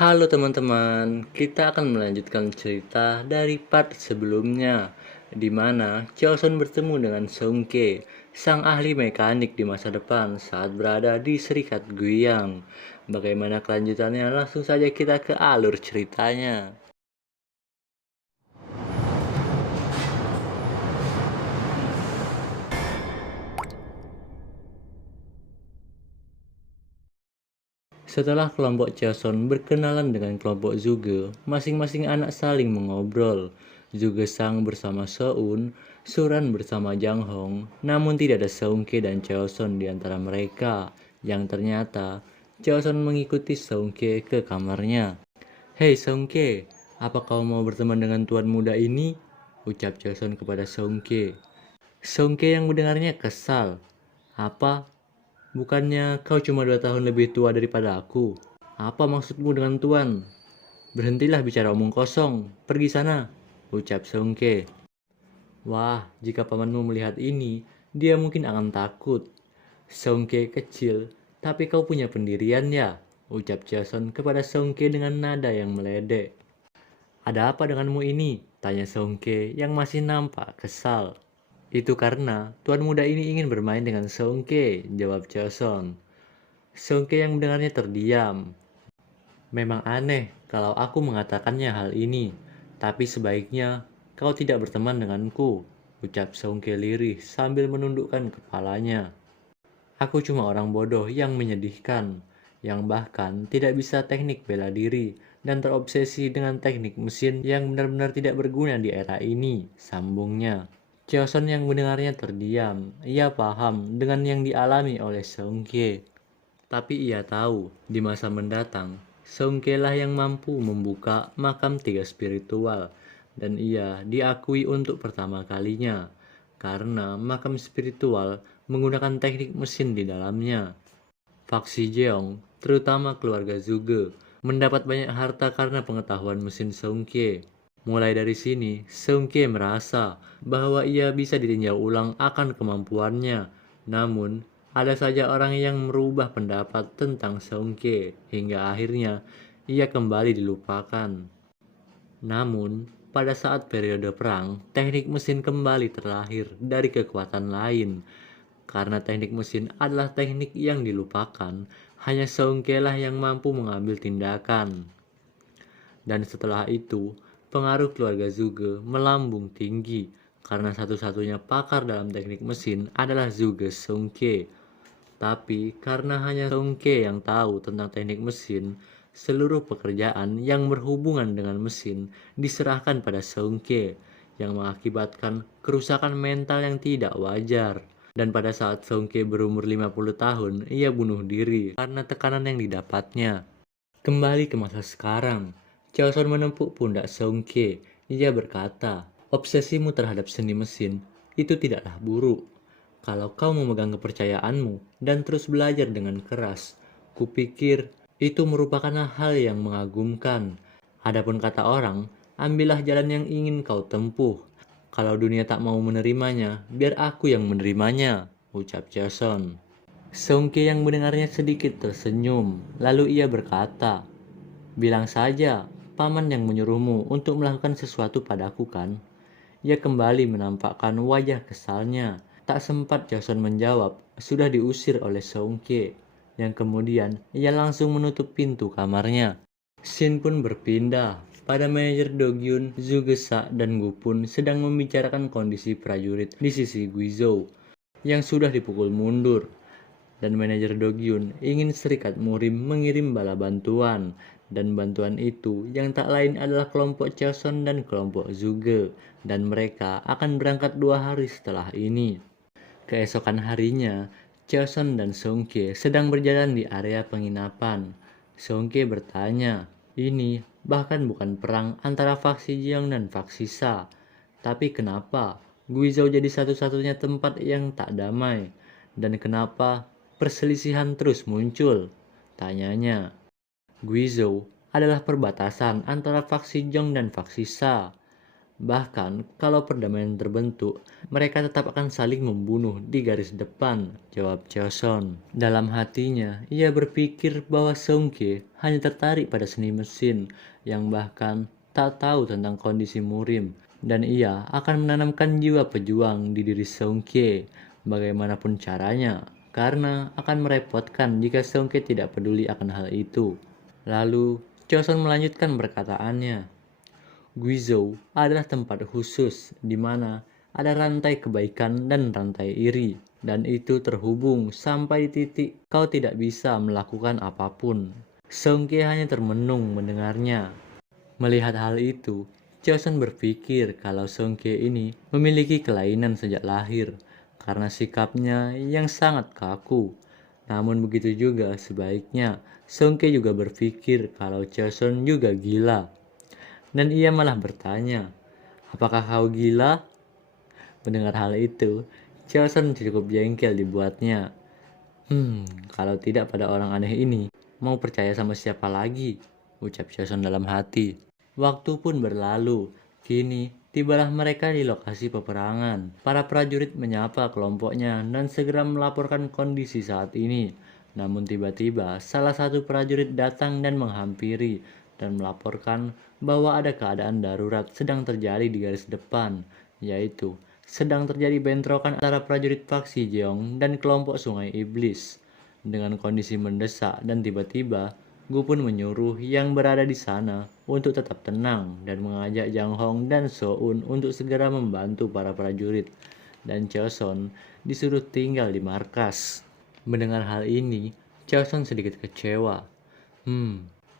Halo teman-teman, kita akan melanjutkan cerita dari part sebelumnya, di mana Chosun bertemu dengan Songke, sang ahli mekanik di masa depan saat berada di Serikat Guiyang. Bagaimana kelanjutannya? Langsung saja kita ke alur ceritanya. Setelah kelompok Chosun berkenalan dengan kelompok Zhuge, masing-masing anak saling mengobrol. Zhuge Sang bersama Soun, Suran bersama Jang Hong, namun tidak ada Seungke dan Chosun di antara mereka. Yang ternyata, Chosun mengikuti Seungke ke kamarnya. "Hei Seungke, apa kau mau berteman dengan tuan muda ini?" ucap Chosun kepada Seungke. Seungke yang mendengarnya kesal. "Apa? Bukannya kau cuma 2 tahun lebih tua daripada aku? Apa maksudmu dengan tuan? Berhentilah bicara omong kosong. Pergi sana," ucap Songke. "Wah, jika pamanmu melihat ini, dia mungkin akan takut. Songke kecil, tapi kau punya pendirian ya," ucap Jason kepada Songke dengan nada yang meledek. "Ada apa denganmu ini?" tanya Songke yang masih nampak kesal. "Itu karena tuan muda ini ingin bermain dengan Songke," jawab Jason. Songke yang mendengarnya terdiam. "Memang aneh kalau aku mengatakannya hal ini, tapi sebaiknya kau tidak berteman denganku," ucap Songke lirih sambil menundukkan kepalanya. "Aku cuma orang bodoh yang menyedihkan, yang bahkan tidak bisa teknik bela diri dan terobsesi dengan teknik mesin yang benar-benar tidak berguna di era ini," sambungnya. Choson yang mendengarnya terdiam. Ia paham dengan yang dialami oleh Songke. Tapi ia tahu, di masa mendatang, Songke lah yang mampu membuka makam tiga spiritual, dan ia diakui untuk pertama kalinya, karena makam spiritual menggunakan teknik mesin di dalamnya. Faksi Jeong, terutama keluarga Zhuge, mendapat banyak harta karena pengetahuan mesin Songke. Mulai dari sini, Songke merasa bahwa ia bisa ditinjau ulang akan kemampuannya. Namun, ada saja orang yang merubah pendapat tentang Songke, hingga akhirnya ia kembali dilupakan. Namun, pada saat periode perang, teknik mesin kembali terlahir dari kekuatan lain. Karena teknik mesin adalah teknik yang dilupakan, hanya Songke lah yang mampu mengambil tindakan. Dan setelah itu, pengaruh keluarga Zhuge melambung tinggi karena satu-satunya pakar dalam teknik mesin adalah Zhuge Songke. Tapi karena hanya Songke yang tahu tentang teknik mesin, seluruh pekerjaan yang berhubungan dengan mesin diserahkan pada Songke, yang mengakibatkan kerusakan mental yang tidak wajar. Dan pada saat Songke berumur 50 tahun, ia bunuh diri karena tekanan yang didapatnya. Kembali ke masa sekarang, Chaoson menepuk pundak Songke. Ia berkata, "Obsesimu terhadap seni mesin itu tidaklah buruk. Kalau kau memegang kepercayaanmu dan terus belajar dengan keras, kupikir itu merupakan hal yang mengagumkan. Adapun kata orang, ambillah jalan yang ingin kau tempuh. Kalau dunia tak mau menerimanya, biar aku yang menerimanya," ucap Jason. Songke yang mendengarnya sedikit tersenyum, lalu ia berkata, "Bilang saja, paman yang menyuruhmu untuk melakukan sesuatu padaku kan?" Ia kembali menampakkan wajah kesalnya. Tak sempat Jason menjawab, sudah diusir oleh Songke, yang kemudian ia langsung menutup pintu kamarnya. Scene pun berpindah pada manajer Dogyun, Zugesa, dan Gupun sedang membicarakan kondisi prajurit di sisi Guizhou yang sudah dipukul mundur, dan manajer Dogyun ingin Serikat Murim mengirim bala bantuan, dan bantuan itu yang tak lain adalah kelompok Choson dan kelompok Zhuge, dan mereka akan berangkat 2 hari setelah ini. Keesokan harinya, Choson dan Songke sedang berjalan di area penginapan. Songke bertanya, "Ini bahkan bukan perang antara faksi Jiang dan faksi Sa, tapi kenapa Guizhou jadi satu-satunya tempat yang tak damai? Dan kenapa perselisihan terus muncul?" tanyanya. "Guizhou adalah perbatasan antara faksi Zhong dan faksi Sa. Bahkan kalau perdamaian terbentuk, mereka tetap akan saling membunuh di garis depan, jawab Choson. Dalam hatinya, ia berpikir bahwa Songke hanya tertarik pada seni mesin yang bahkan tak tahu tentang kondisi Murim. Dan ia akan menanamkan jiwa pejuang di diri Songke bagaimanapun caranya, karena akan merepotkan jika Songke tidak peduli akan hal itu. Lalu, Choson melanjutkan perkataannya. Guizhou adalah tempat khusus di mana ada rantai kebaikan dan rantai iri, dan itu terhubung sampai di titik kau tidak bisa melakukan apapun. Songke hanya termenung mendengarnya. Melihat hal itu, Choson berpikir kalau Songke ini memiliki kelainan sejak lahir karena sikapnya yang sangat kaku. Namun begitu juga sebaiknya, Songke juga berpikir kalau Choson juga gila. Dan ia malah bertanya, apakah kau gila? Mendengar hal itu, Choson cukup jengkel dibuatnya. Kalau tidak pada orang aneh ini, mau percaya sama siapa lagi? Ucap Choson dalam hati. Waktu pun berlalu, kini tibalah mereka di lokasi peperangan. Para prajurit menyapa kelompoknya dan segera melaporkan kondisi saat ini. Namun tiba-tiba salah satu prajurit datang dan menghampiri dan melaporkan bahwa ada keadaan darurat sedang terjadi di garis depan, yaitu sedang terjadi bentrokan antara prajurit faksi Jeong dan kelompok Sungai Iblis. Dengan kondisi mendesak dan tiba-tiba, Gu pun menyuruh yang berada di sana untuk tetap tenang dan mengajak Jang Hong dan So-un untuk segera membantu para prajurit. Dan Choson disuruh tinggal di markas. Mendengar hal ini, Choson sedikit kecewa.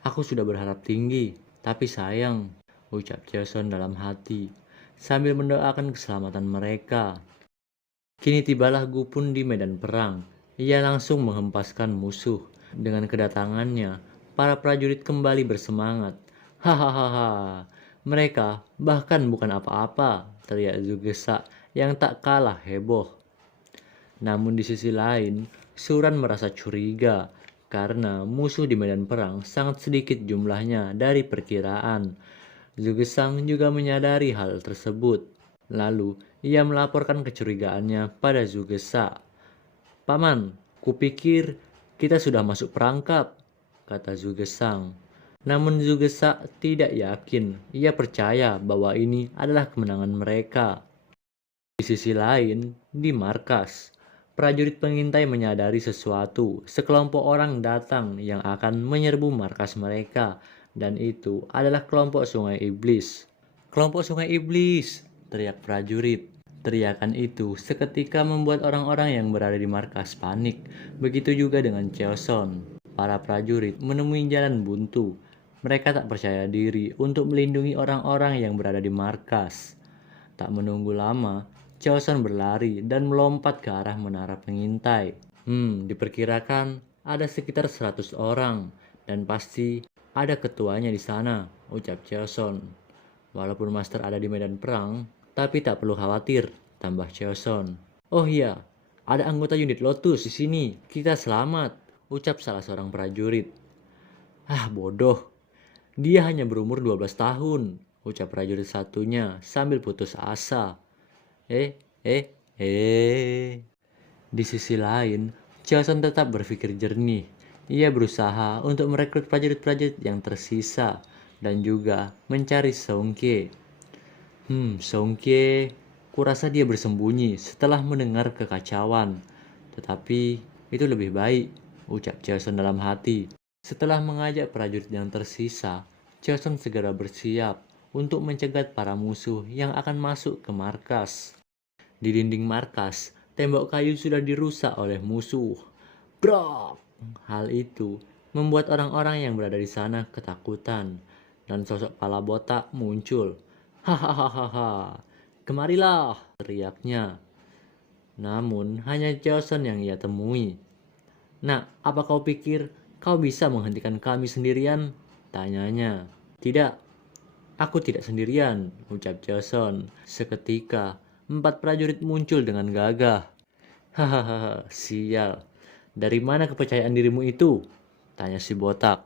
Aku sudah berharap tinggi, tapi sayang, ucap Choson dalam hati, sambil mendoakan keselamatan mereka. Kini tibalah Gu pun di medan perang. Ia langsung menghempaskan musuh. Dengan kedatangannya, para prajurit kembali bersemangat. Hahaha, mereka bahkan bukan apa-apa, teriak Zugesa yang tak kalah heboh. Namun di sisi lain, Suran merasa curiga karena musuh di medan perang sangat sedikit jumlahnya dari perkiraan. Zugesang juga menyadari hal tersebut. Lalu, ia melaporkan kecurigaannya pada Zugesa. Paman, kupikir kita sudah masuk perangkap, kata Zugesang. Namun Zugesa tidak yakin. Ia percaya bahwa ini adalah kemenangan mereka. Di sisi lain, di markas, prajurit pengintai menyadari sesuatu. Sekelompok orang datang yang akan menyerbu markas mereka, dan itu adalah kelompok Sungai Iblis. Kelompok Sungai Iblis, teriak prajurit. Teriakan itu seketika membuat orang-orang yang berada di markas panik. Begitu juga dengan Choson. Para prajurit menemui jalan buntu. Mereka tak percaya diri untuk melindungi orang-orang yang berada di markas. Tak menunggu lama, Choson berlari dan melompat ke arah menara pengintai. Diperkirakan ada sekitar 100 orang dan pasti ada ketuanya di sana, ucap Choson. Walaupun Master ada di medan perang, tapi tak perlu khawatir, tambah Choson. Oh iya, ada anggota unit Lotus di sini. Kita selamat, ucap salah seorang prajurit. Bodoh. Dia hanya berumur 12 tahun, ucap prajurit satunya sambil putus asa. Di sisi lain, Choson tetap berpikir jernih. Ia berusaha untuk merekrut prajurit-prajurit yang tersisa dan juga mencari Songke. Songke, kurasa dia bersembunyi setelah mendengar kekacauan. Tetapi itu lebih baik, ucap Choson dalam hati. Setelah mengajak prajurit yang tersisa, Choson segera bersiap untuk mencegat para musuh yang akan masuk ke markas. Di dinding markas, tembok kayu sudah dirusak oleh musuh. Brok! Hal itu membuat orang-orang yang berada di sana ketakutan, dan sosok pala botak muncul. Hahaha, kemarilah, teriaknya. Namun hanya Choson yang ia temui. Nah, apa kau pikir kau bisa menghentikan kami sendirian? Tanyanya. Tidak, aku tidak sendirian, ucap Choson. Seketika, 4 prajurit muncul dengan gagah. Hahaha, sial. Dari mana kepercayaan dirimu itu? Tanya si botak.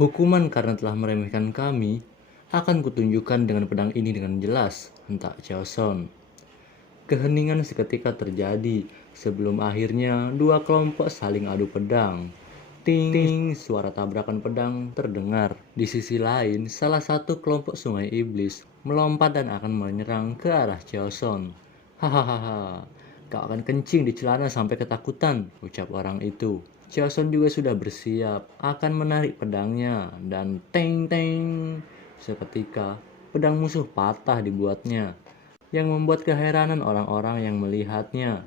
Hukuman karena telah meremehkan kami. Akan kutunjukkan dengan pedang ini dengan jelas, hentak Chaoson. Keheningan seketika terjadi sebelum akhirnya dua kelompok saling adu pedang. Ting, ting, suara tabrakan pedang terdengar. Di sisi lain, salah satu kelompok sungai iblis melompat dan akan menyerang ke arah Chaoson. Hahaha, kau akan kencing di celana sampai ketakutan, ucap orang itu. Chaoson juga sudah bersiap, akan menarik pedangnya, dan teng-teng. Seketika, pedang musuh patah dibuatnya, yang membuat keheranan orang-orang yang melihatnya.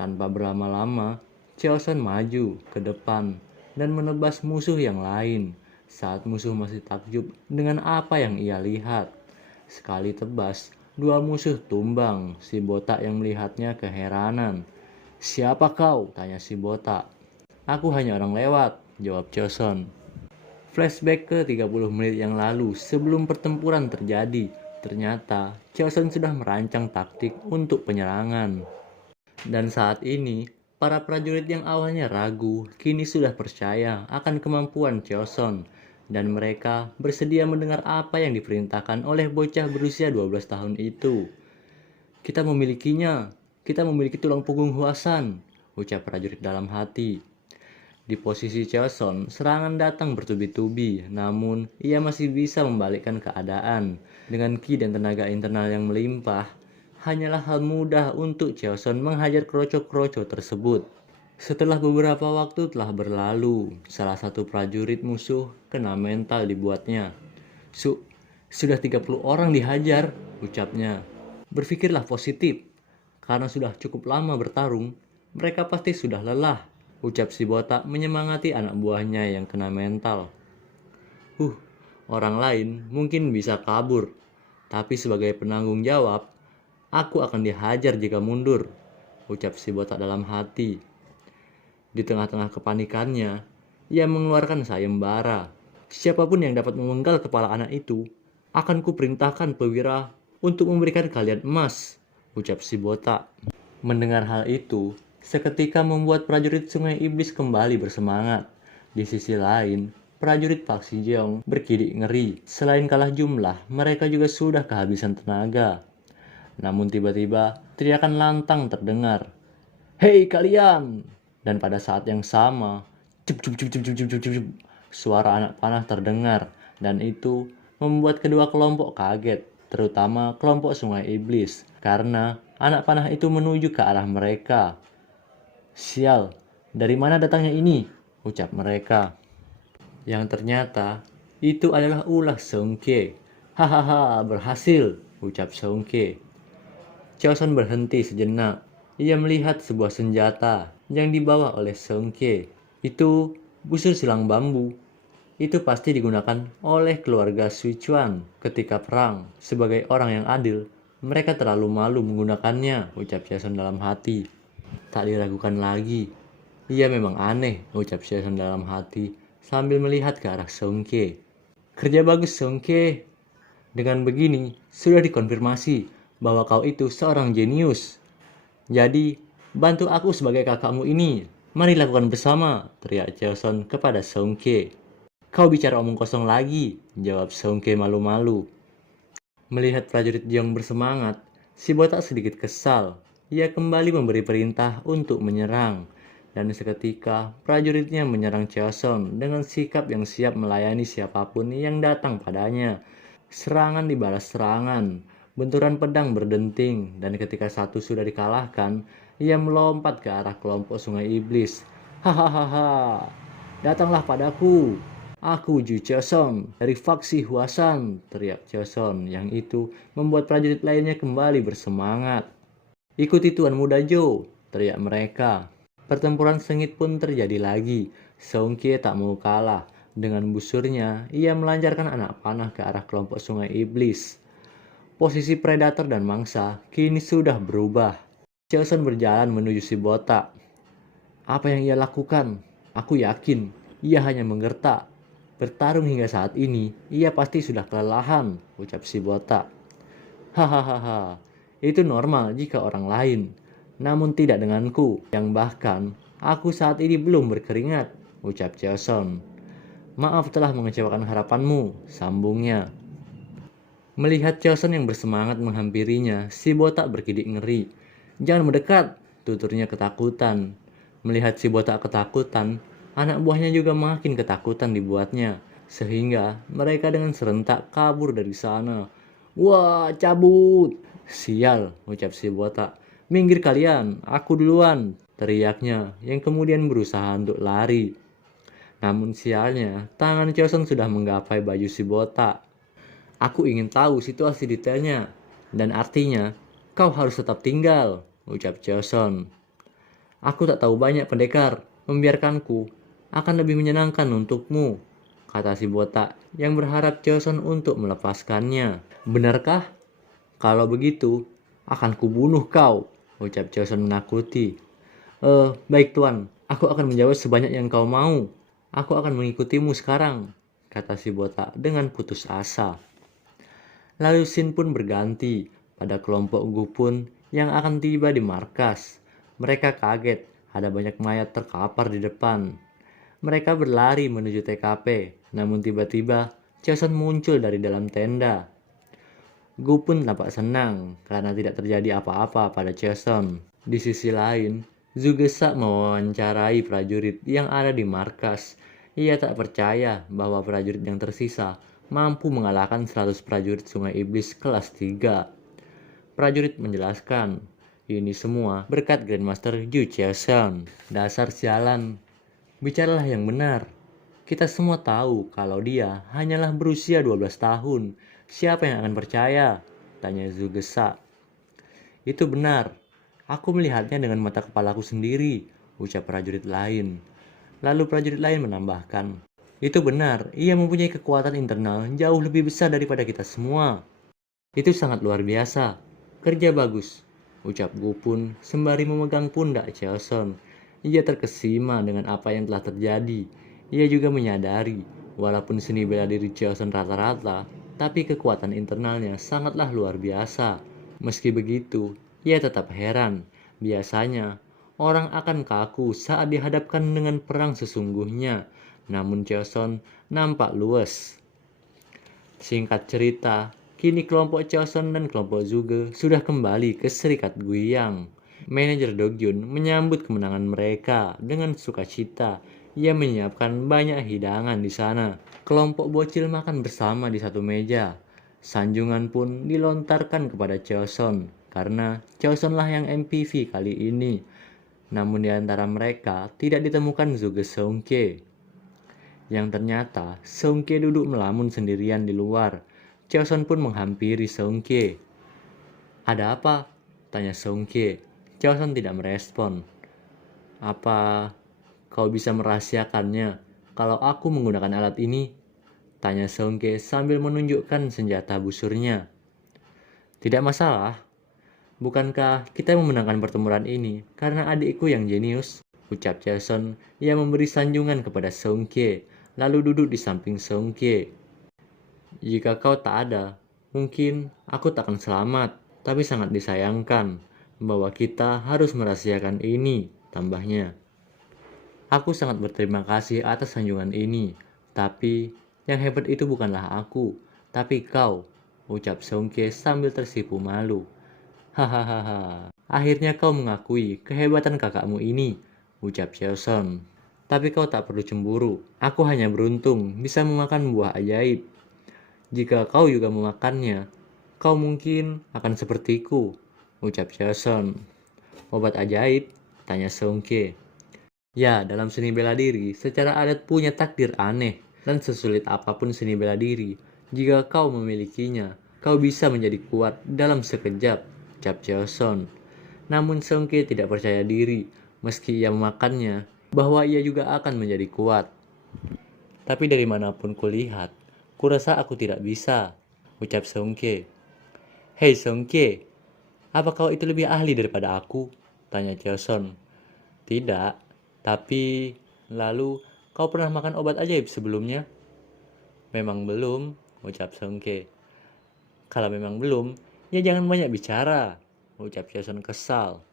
Tanpa berlama-lama, Chaoson maju ke depan dan menebas musuh yang lain saat musuh masih takjub dengan apa yang ia lihat. Sekali tebas, dua musuh tumbang. Si botak yang melihatnya keheranan. "Siapa kau?" tanya si botak. "Aku hanya orang lewat," jawab Chaoson. Flashback ke 30 menit yang lalu sebelum pertempuran terjadi. Ternyata Chaoson sudah merancang taktik untuk penyerangan. Dan saat ini, para prajurit yang awalnya ragu, kini sudah percaya akan kemampuan Chaoson. Dan mereka bersedia mendengar apa yang diperintahkan oleh bocah berusia 12 tahun itu. Kita memiliki tulang punggung Huasan, ucap prajurit dalam hati. Di posisi Chaoson, serangan datang bertubi-tubi, namun ia masih bisa membalikkan keadaan. Dengan ki dan tenaga internal yang melimpah, hanyalah hal mudah untuk Chaoson menghajar kroco-kroco tersebut. Setelah beberapa waktu telah berlalu, salah satu prajurit musuh kena mental dibuatnya. Sudah 30 orang dihajar, ucapnya. Berpikirlah positif, karena sudah cukup lama bertarung, mereka pasti sudah lelah, ucap si botak menyemangati anak buahnya yang kena mental. Orang lain mungkin bisa kabur, tapi sebagai penanggung jawab, aku akan dihajar jika mundur, ucap si botak dalam hati. Di tengah-tengah kepanikannya, ia mengeluarkan sayembara. Siapapun yang dapat memenggal kepala anak itu, akan kuperintahkan pewira untuk memberikan kalian emas, ucap si botak. Mendengar hal itu, seketika membuat prajurit Sungai Iblis kembali bersemangat. Di sisi lain, prajurit Pak Sijong berkidik ngeri. Selain kalah jumlah, mereka juga sudah kehabisan tenaga. Namun tiba-tiba, teriakan lantang terdengar. "Hei kalian!" Dan pada saat yang sama, cup cup cup cup cup cup cup, suara anak panah terdengar. Dan itu membuat kedua kelompok kaget, terutama kelompok Sungai Iblis, karena anak panah itu menuju ke arah mereka. "Sial, dari mana datangnya ini?" ucap mereka. Yang ternyata, itu adalah ulah Seungke. "Hahaha, berhasil," ucap Seungke. Chaoson berhenti sejenak. Ia melihat sebuah senjata yang dibawa oleh Seungke. Itu busur silang bambu. Itu pasti digunakan oleh keluarga Sichuan ketika perang. Sebagai orang yang adil, mereka terlalu malu menggunakannya, ucap Chaoson dalam hati. Tak diragukan lagi. Ia memang aneh, ucap Chaoson dalam hati sambil melihat ke arah Seungke. "Kerja bagus, Seungke. Dengan begini, sudah dikonfirmasi bahwa kau itu seorang jenius. Jadi, bantu aku sebagai kakakmu ini. Mari lakukan bersama," teriak Chaoson kepada Seungke. "Kau bicara omong kosong lagi," jawab Seungke malu-malu. Melihat prajurit Jeong bersemangat, si botak sedikit kesal. Ia kembali memberi perintah untuk menyerang. Dan seketika, prajuritnya menyerang Chaoson dengan sikap yang siap melayani siapapun yang datang padanya. Serangan dibalas serangan, benturan pedang berdenting, dan ketika satu sudah dikalahkan, ia melompat ke arah kelompok Sungai Iblis. "Hahaha, datanglah padaku. Aku Ju Chaoson dari faksi Huasan," teriak Chaoson, yang itu membuat prajurit lainnya kembali bersemangat. "Ikuti Tuan Muda Jo," teriak mereka. Pertempuran sengit pun terjadi lagi. Seungke tak mau kalah. Dengan busurnya, ia melancarkan anak panah ke arah kelompok Sungai Iblis. Posisi predator dan mangsa kini sudah berubah. Chaoson berjalan menuju si botak. Apa yang ia lakukan? Aku yakin ia hanya menggertak. Bertarung hingga saat ini, ia pasti sudah kelelahan, ucap si botak. "Hahaha, itu normal jika orang lain. Namun tidak denganku, yang bahkan aku saat ini belum berkeringat," ucap Chaoson. "Maaf telah mengecewakan harapanmu," sambungnya. Melihat Choson yang bersemangat menghampirinya, si botak berkidik ngeri. "Jangan mendekat," tuturnya ketakutan. Melihat si botak ketakutan, anak buahnya juga makin ketakutan dibuatnya, sehingga mereka dengan serentak kabur dari sana. "Wah, cabut!" "Sial," ucap si botak. "Minggir kalian, aku duluan," teriaknya, yang kemudian berusaha untuk lari. Namun sialnya, tangan Choson sudah menggapai baju si botak. "Aku ingin tahu situasi detailnya, dan artinya, kau harus tetap tinggal," ucap Choson. "Aku tak tahu banyak pendekar, membiarkanku akan lebih menyenangkan untukmu," kata si botak yang berharap Choson untuk melepaskannya. "Benarkah? Kalau begitu, akan kubunuh kau," ucap Choson menakuti. Baik tuan, aku akan menjawab sebanyak yang kau mau. Aku akan mengikutimu sekarang," kata si botak dengan putus asa. Lalu scene pun berganti pada kelompok Gupun yang akan tiba di markas. Mereka kaget, ada banyak mayat terkapar di depan. Mereka berlari menuju TKP, namun tiba-tiba Jason muncul dari dalam tenda. Gupun tampak senang karena tidak terjadi apa-apa pada Jason. Di sisi lain, Zugesa mewawancarai prajurit yang ada di markas. Ia tak percaya bahwa prajurit yang tersisa mampu mengalahkan 100 prajurit Sungai Iblis kelas 3. Prajurit menjelaskan, ini semua berkat Grandmaster Yu Cheosan. "Dasar sialan, bicaralah yang benar. Kita semua tahu kalau dia hanyalah berusia 12 tahun. Siapa yang akan percaya?" tanya Zugesa. "Itu benar. Aku melihatnya dengan mata kepalaku sendiri," ucap prajurit lain. Lalu prajurit lain menambahkan, "Itu benar, ia mempunyai kekuatan internal jauh lebih besar daripada kita semua." "Itu sangat luar biasa. Kerja bagus," ucap Gupun sembari memegang pundak Cheoson. Ia terkesima dengan apa yang telah terjadi. Ia juga menyadari, walaupun seni bela diri Cheoson rata-rata, tapi kekuatan internalnya sangatlah luar biasa. Meski begitu, ia tetap heran. Biasanya, orang akan kaku saat dihadapkan dengan perang sesungguhnya. Namun Cheoson nampak luas. Singkat cerita, kini kelompok Choson dan kelompok Zhuge sudah kembali ke Serikat Guiyang. Manajer Dogyun menyambut kemenangan mereka dengan sukacita. Ia menyiapkan banyak hidangan di sana. Kelompok bocil makan bersama di satu meja. Sanjungan pun dilontarkan kepada Choson, karena Chosonlah yang MPV kali ini. Namun di antara mereka tidak ditemukan Zhuge Songke, yang ternyata Songke duduk melamun sendirian di luar. Choson pun menghampiri Songke. "Ada apa?" tanya Songke. Choson tidak merespon. "Apa kau bisa merahasiakannya kalau aku menggunakan alat ini?" tanya Songke sambil menunjukkan senjata busurnya. "Tidak masalah. Bukankah kita memenangkan pertempuran ini karena adikku yang jenius?" ucap Choson. Ia memberi sanjungan kepada Songke, lalu duduk di samping Songke. "Jika kau tak ada, mungkin aku tak akan selamat, tapi sangat disayangkan bahwa kita harus merahasiakan ini," tambahnya. "Aku sangat berterima kasih atas sanjungan ini, tapi yang hebat itu bukanlah aku, tapi kau," ucap Songke sambil tersipu malu. "Hahaha, akhirnya kau mengakui kehebatan kakakmu ini," ucap Cheoson. "Tapi kau tak perlu cemburu. Aku hanya beruntung bisa memakan buah ajaib. Jika kau juga memakannya, kau mungkin akan sepertiku," ucap Cheoson. "Obat ajaib?" tanya Songke. "Ya, dalam seni bela diri, secara adat punya takdir aneh, dan sesulit apapun seni bela diri, jika kau memilikinya, kau bisa menjadi kuat dalam sekejap," ucap Cheoson. Namun Songke tidak percaya diri, meski ia memakannya, bahwa ia juga akan menjadi kuat. "Tapi dari manapun kulihat, kurasa aku tidak bisa," ucap Songke. "Hei Songke, apa kau itu lebih ahli daripada aku?" tanya Cheoson. "Tidak, tapi lalu kau pernah makan obat ajaib sebelumnya?" "Memang belum," ucap Songke. "Kalau memang belum, ya jangan banyak bicara," ucap Cheoson kesal.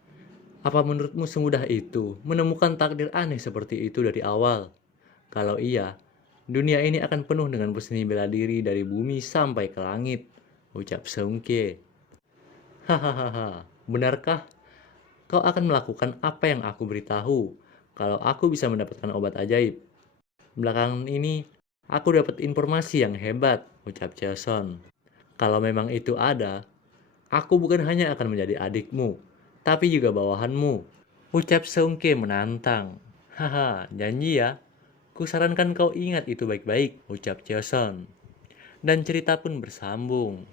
"Apa menurutmu semudah itu menemukan takdir aneh seperti itu dari awal? Kalau iya, dunia ini akan penuh dengan peseni bela diri dari bumi sampai ke langit. ucap Seungke. Hahaha, benarkah kau akan melakukan apa yang aku beritahu kalau aku bisa mendapatkan obat ajaib? Belakangan ini, aku dapat informasi yang hebat, ucap Jason. Kalau memang itu ada, aku bukan hanya akan menjadi adikmu, tapi juga bawahanmu. Ucap Seungke menantang. Haha, janji ya. Kusarankan kau ingat itu baik-baik, ucap Jason. Dan cerita pun bersambung.